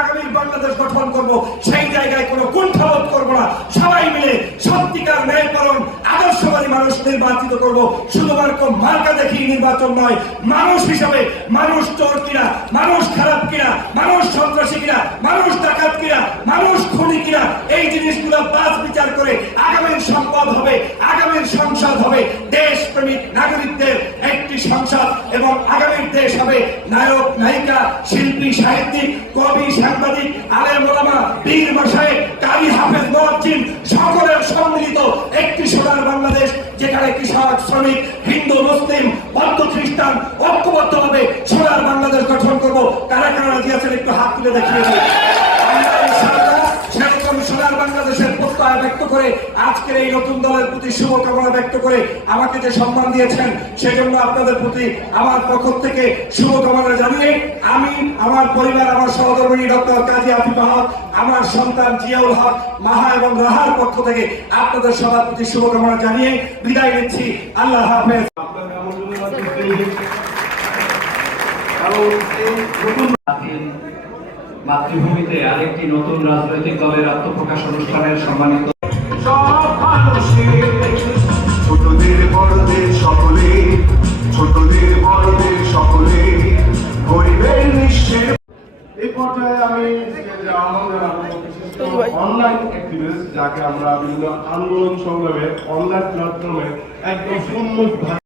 আগামীর বাংলাদেশ গঠন করব, সেই জায়গায় কোনো কুণ্ঠাবোধ করব না। সবাই মিলে সত্যিকার ন্যায়পরণ আদর্শবাদী মানুষ নির্বাচিত করব। শুধুমাত্র মার্কা দেখি নির্বাচন নয়, মানুষ হিসাবে মানুষ চোর কিনা, মানুষ খারাপ কিনা, মানুষ সন্ত্রাসী কিনা, মানুষ ডাকাত কিনা, মানুষ খুনি কিনা, এই জিনিসগুলো বাস বিচার করে আগামীর সম্পদ হবে, আগামীর সংসদ হবে। দেশপ্রেমিক নাগরিকদের একটি সংসদ এবং আগামীর দেশ হবে নায়ক, নায়িকা, শিল্পী, সাহিত্যিক, কবি, সাংবাদিক, আলেম, ওলামা, বীর মাসায় কারি হাফেজ মহাজিন সকলের সম্মিলিত একটি সোনার বাংলাদেশ যেখানে কৃষক, শ্রমিক, হিন্দু, মুসলিম, বৌদ্ধ, খ্রিস্টান ঐক্যবদ্ধভাবে সোনার বাংলাদেশ গঠন করব। কারা কারা আছেন একটু হাত তুলে দেখিয়ে ব্যক্ত করে আজকের এই নতুন দলের প্রতি শুভকামনা ব্যক্ত করে আমাকে যে সম্মান দিয়েছেন, সেজন্য আপনাদের প্রতি আমার পক্ষ থেকে শুভকামনা জানিয়ে আমি, আমার পরিবার, আমার সহধর্মিনী ডক্টর কাজী আফিফ আহমদ, আমার সন্তান জিয়াউল হক, মাহা এবং রাহার পক্ষ থেকে আপনাদের সবার প্রতি শুভকামনা জানিয়ে বিদায় নিচ্ছি। আল্লাহ হাফেজ। মাতৃভূমিতে আরেকটি নতুন রাজনৈতিক দলের আত্মপ্রকাশ অনুষ্ঠানের সম্মানিত সব মানুষের ছোটদের বড়দের সকলে ছোটদের বড়দের সকলে গরিবের নিঃস্বের এই পর্যায়ে আমি যে আমাদের অনলাইন অ্যাক্টিভিস্ট যাকে আমরা বিভিন্ন আন্দোলন সংগ্রামে অনলাইন প্ল্যাটফর্মে একদম উন্মুখ